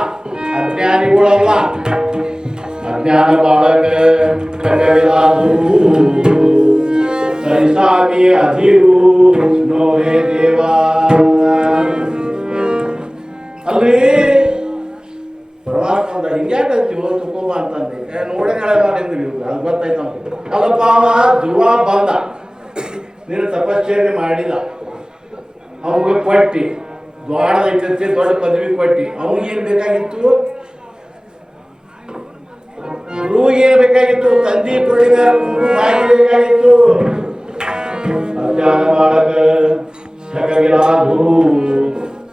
ಅಜ್ಞಾನಿಗಳಲ್ಲ. ಅಜ್ಞಾನ ಬಾಳಕ ಕಟವಿಲಾದು ಸರಿಸಾಮಿ ಅಧಿರು ನೋವೇ ದೇವಾ. ಅಲ್ರಿ ಪರಮಾತ್ಮ ಹಿಂಗ್ಯಾಕಂತೀವೋ ತಗೋಬ ಅಂತಂದೆ. ನೋಡೇ ಹೇಳಿದ್ರಿ ಅದು ಗೊತ್ತಾಯ್ತು ಅಂತ. ಅಲ್ಲಪ್ಪ ಅವ ಧ್ರುವ ಬಂದ, ನೀನು ತಪಶ್ಚರ್ಯ ಮಾಡಿದ, ಅವಾಗ ಕೊಟ್ಟಿ ದೊಡ್ಡದೈತಂತೆ, ದೊಡ್ಡ ಪದವಿ ಕೊಟ್ಟಿ. ಅವನಿಗೇನು ಬೇಕಾಗಿತ್ತು? ಗುರುವಿಗೇನು ಬೇಕಾಗಿತ್ತು? ತಂದೆ ತೊಳಿಗಾರ ಬಾಗಿ ಬೇಕಾಗಿತ್ತು. ಅಜ್ಞಾನ ಬಾಳಕ ಜಗಗಿಲಾದು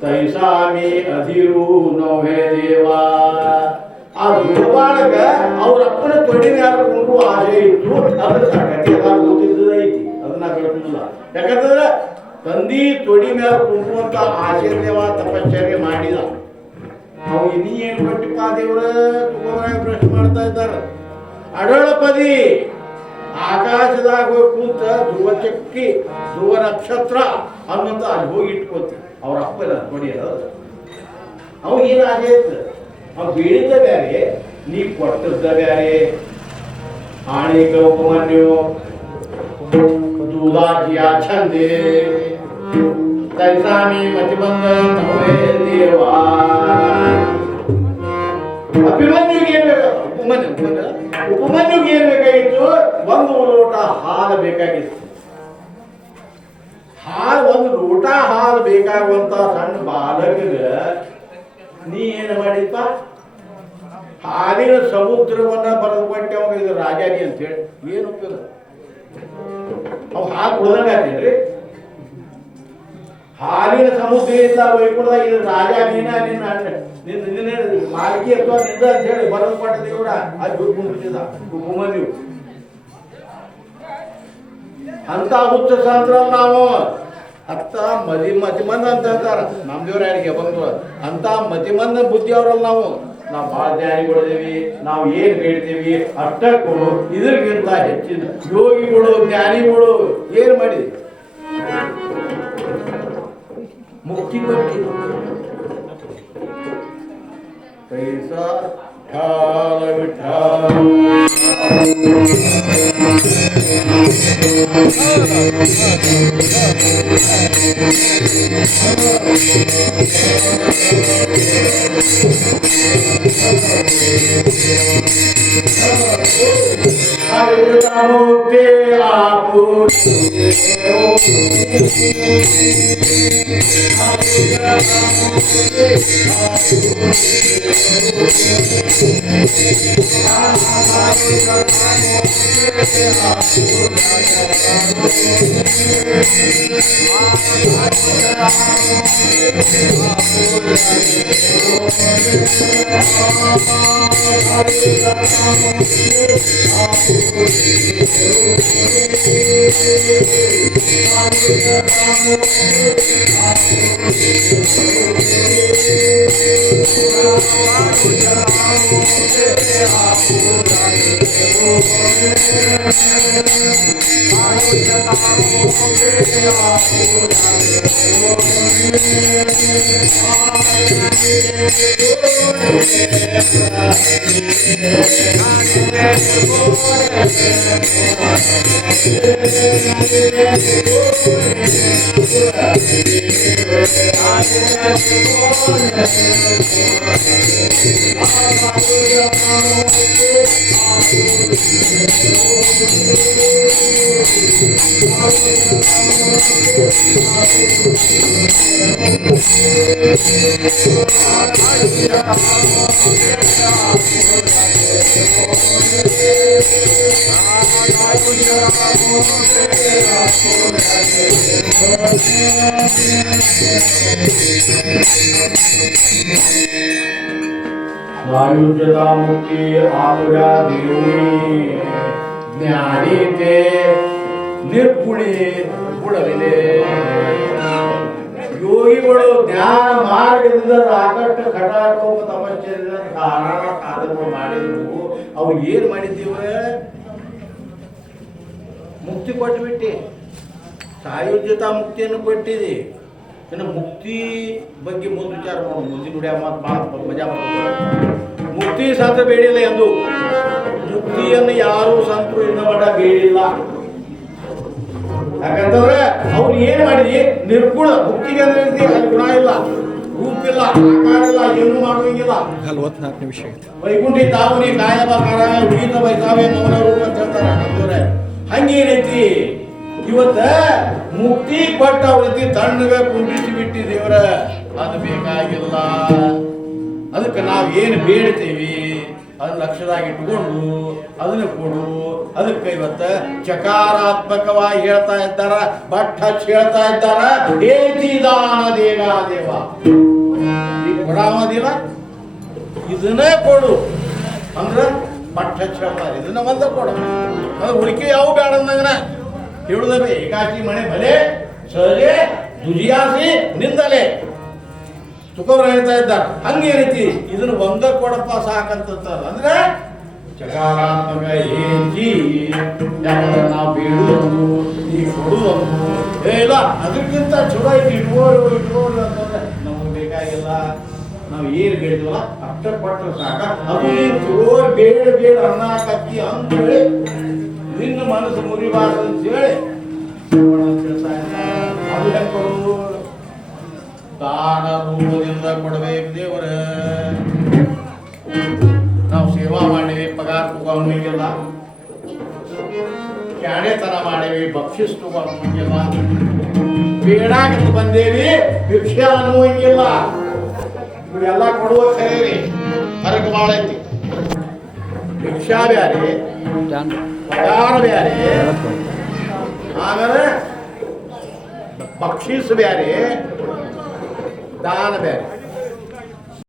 ತೈಸಾಮಿ ಅಧಿರು ನೋವೇ ದೇವಾ. ಆ ಗುರುಬಾಳಕ ಅವ್ರ ಅಪ್ಪನ ತೊಡಿನ ಯಾರು ಆಸೆ ಇತ್ತು. ಅದ್ರ ಕಥೆ ಎಲ್ಲ ಗೊತ್ತಿದ್ದೈತಿ, ಅದನ್ನ ಕೇಳ್ತಿಲ್ಲ. ಯಾಕಂತಂದ್ರೆ ತಂದಿ ತೊಡಿ ಮೇಲೆ ಕುಂಕುವಂತ ಆಶೀರ್ದೇವ ತಪಶ್ಚರ್ಯ ಮಾಡಿದ. ಅವು ಇನ್ನೀ ಏನು ಕೊಟ್ಟಿಪ್ಪ ದೇವ್ರ ತುಗೋರಾಯ ಪ್ರಶ್ನೆ ಮಾಡ್ತಾ ಇದ್ದಾರೆ. ಅಡಳಪದಿ ಆಕಾಶದಾಗ ಹೋಗಿ ಕೂತ ಧ್ರುವ ಚಕ್ಕಿ ಧ್ರುವ ನಕ್ಷತ್ರ ಅನ್ನೋಂತ ಅಲ್ಲಿ ಹೋಗಿ ಇಟ್ಕೋತಿ. ಅವ್ರ ಅಪ್ಪ ಇಲ್ಲ ನೋಡಿ ಅವ್ ಏನಾಗೈತೆ, ಅವ್ ಬೀಳಿದ್ದ ಬ್ಯಾರೆ ನೀ ಕೊಟ್ಟದ್ದ ಬ್ಯಾರೆ. ಆಣಿಕ ಉಪಮನ್ಯು दूधाची छंदे तैसा मी मतिबंध नव्हे देवा. ಅಭಿಮನ್ಯುಗೆ ಏನ್ ಬೇಕಾಗಿತ್ತು? ಉಪಮನ್ಯುಗೆ ಏನ್ ಬೇಕಾಗಿತ್ತು? ಒಂದು ಲೋಟ ಹಾಲು ಬೇಕಾಗಿತ್ತು. ಒಂದು ಲೋಟ ಹಾಲು ಬೇಕಾಗುವಂತ ಸಣ್ಣ ಬಾಲಕಗ ನೀ ಏನು ಮಾಡಿಪ್ಪ? ಹಾಲಿನ ಸಮುದ್ರವನ್ನ ಬರೆದು ಕೊಟ್ಟೆ ಅವಾಗ ಇದು ರಾಜಾನಿ ಅಂತ ಹೇಳಿ ಏನು ಉಪಯೋಗ? ಅವು ಹಾಲು ಕುಡ್ದಂಗ ಆಗ್ತೇನ್ರಿ. ಹಾಲಿನ ಸಮುದ್ರ ಇಲ್ಲ ವೈಕುಂಠದಾಗ ಇದು ರಾಜ ನೀನ ನಿನ್ನ ಮಾಲಿಕೆ ಅಥವಾ ನಿಂದ ಅಂತ ಹೇಳಿ ಬರೆದು ಕೊಟ್ಟದೆ ಕೂಡ ಅಲ್ಲಿ ಹೋಗಿ ಕುಂಡಿಸಿದ ಉಪಮನ್ಯು. ಅಂತ ಹುಚ್ಚ ಸಂತ್ರ ನಾವು ಅತ್ತ ಮತಿಮಂದ ಅಂತ ಅಂತಾರ ನಮ್ಮ ದೇವ್ರ ಯಾರಿಗೆ ಬಂದು ಅಂತ ಮತಿಮಂದ ಬುದ್ಧಿ ಅವರಲ್ಲ ನಾವು. ನಾವು ಭಾಳ ಜ್ಞಾನಿಗಳಿದೇವಿ, ನಾವು ಏನ್ ಬೇಡ್ತೀವಿ ಅಷ್ಟ ಕೊಡು. ಇದ್ರಿಗಿಂತ ಹೆಚ್ಚಿನ ಯೋಗಿಗಳು ಜ್ಞಾನಿಗಳು ಏನ್ ಮಾಡಿದ್ವಿ? ಮುಕ್ತಿ ಕೊಟ್ಟಿ ಕೈಸಾ ಠಾಲ ವಿಠಾಲ मुक्ति आपू वायुजता मुक्ति आपुरा देवी ज्ञानी ते निर्गुणी गुणविले ಯೋಗಿಗಳು ಜ್ಞಾನ ಮಾರ್ಗದಿಂದ ಸಾಕಷ್ಟು ಕಟಾಟೋಪ ತಪಶ್ಚರ್ಯ ಕಾರಣ ಸಾಧನೆ ಮಾಡಿದ್ರು. ಅವು ಏನ್ ಮಾಡಿದ್ದೀವ್ರೆ? ಮುಕ್ತಿ ಕೊಟ್ಟುಬಿಟ್ಟಿ, ಸಾಯುಜ್ಯತಾ ಮುಕ್ತಿಯನ್ನು ಕೊಟ್ಟಿದೆ. ಇನ್ನು ಮುಕ್ತಿ ಬಗ್ಗೆ ಮುಂದೆ ವಿಚಾರ ಮಾಡೋದು. ಮುಂದಿನ ನುಡಿಯ ಮಾತು ಭಾಳ ಮಜಾ ಮಾಡ್ತಾರೆ. ಮುಕ್ತಿ ಸಂತ ಬೇಡಿಲ್ಲ ಎಂದು, ಮುಕ್ತಿಯನ್ನು ಯಾರೂ ಸಂತರು ಇನ್ನ ಮಠ ಬೇಡಿಲ್ಲ. ಯಾಕಂತಂದ್ರೆ ಅವ್ರು ಏನ್ ಮಾಡಿದ್ವಿ? ನಿರ್ಗುಣ ಮುಕ್ತಿಗೆ ಅಂದ್ರೆ ಅಲ್ಲಿ ಗುಣ ಇಲ್ಲ, ರೂಪ ಇಲ್ಲ, ಆಕಾರ ಇಲ್ಲ, ಏನು ಮಾಡುವಂಗಿಲ್ಲ. 44 ನಿಮಿಷ ವೈಕುಂಠಿ ತಾವುನಿ ಕಾಯವ ಕಾರವ ಉಗಿತ ಬೈತಾವೆ ಮೌನ ರೂಪ ಅಂತ ಹೇಳ್ತಾರ ನಮ್ದವ್ರೆ. ಹಂಗೇನೈತಿ ಇವತ್ತ ಮುಕ್ತಿ ಕೊಟ್ಟ ಅವಳತಿ ತಣ್ಣಗೆ ಕುಂಡಿಸಿ ಬಿಟ್ಟಿ ದೇವ್ರ. ಅದು ಬೇಕಾಗಿಲ್ಲ. ಅದಕ್ಕೆ ನಾವು ಏನು ಬೇಡ್ತೇವಿ ಅದನ್ನ ಲಕ್ಷ್ಯದಾಗ ಇಟ್ಕೊಂಡು ಅದನ್ನ ಕೊಡು. ಅದಕ್ಕೆ ಇವತ್ತ ಚಕಾರಾತ್ಮಕವಾಗಿ ಹೇಳ್ತಾ ಇದ್ದಾರ, ಬಟ್ ಹಚ್ಚಿ ಹೇಳ್ತಾ ಇದ್ದಾರ, ಏತಿದಾನ ದೇವ ಕೊಡಾಮದಿಲ್ಲ ಇದನ್ನೇ ಕೊಡು ಅಂದ್ರ ಬಟ್ ಹಚ್ಚಿ ಹೇಳ್ತಾರೆ. ಇದನ್ನ ಒಂದ ಕೊಡ, ಅದು ಹುಡುಕಿ ಯಾವ ಬೇಡ ಅಂದಂಗನ ಹೇಳುದವೆ. ಏಕಾಚಿ ಮನೆ ಭಲೆ ಸಹಜೆ ದುಜಿಯಾಸಿ ನಿಂದಲೆ ತುಕವ್ರು ಹೇಳ್ತಾ ಇದ್ದಾರೆ ಹಂಗೆ ರೀತಿ ಇದನ್ನು ಒಂದ ಕೊಡಪ್ಪ ಸಾಕಂತ ಅಂದ್ರೆ ಚಕಾರಾತ್ಮಕ ಏಜಿ ಯಾಕಂದ್ರೆ ನಾವು ಬೀಳುವುದು ಈ ಕೊಡುವುದು ಇಲ್ಲ ಅದಕ್ಕಿಂತ ಚಲೋ ಐತಿ ಇಟ್ಕೋರು ಅಂತಂದ್ರೆ ನಮಗೆ ಬೇಕಾಗಿಲ್ಲ ನಾವು ಏನು ಬೇಡಿದ್ವಲ್ಲ ಅಷ್ಟಪಟ್ಟು ಸಾಕ ಅದು ನೀನು ಚಲೋ ಬೇಡ ಅನ್ನಕತ್ತಿ ಅಂತೇಳಿ ನಿನ್ನ ಮನಸ್ಸು ಮುರಿಬಾರ್ದು ಅಂತೇಳಿ ಅದು ಹೆಂಗೆ ಕೊಡುವುದು ದಾನ ರೂಪದಿಂದ ಕೊಡಬೇಕು ದೇವರ ನಾವು ಸೇವಾ ಮಾಡೇವಿ ಪಗಾರ ತಗೊಂಡಿಲ್ಲ ಕ್ಯಾಡೆತನ ಮಾಡೇವಿ ಬಕ್ಷಿಸ್ ತಗೊಂಡಿಲ್ಲ ಬೇಡಾಕಂತ ಬಂದೇವಿ ಭಿಕ್ಷೆ ಅನ್ನುವಂಗಿಲ್ಲ ಇವೆಲ್ಲ ಕೊಡುವ ಖರೀರಿ ಹೊರಗೆ ಮಾಡೈತಿ ಭಿಕ್ಷಾ ಬ್ಯಾರೆ ಪಗಾರ ಬ್ಯಾರೆ ಆಮೇಲೆ ಬಕ್ಷಿಸ್ ಬ್ಯಾರೆ ದಾನ ಬ್ಯಾರೆ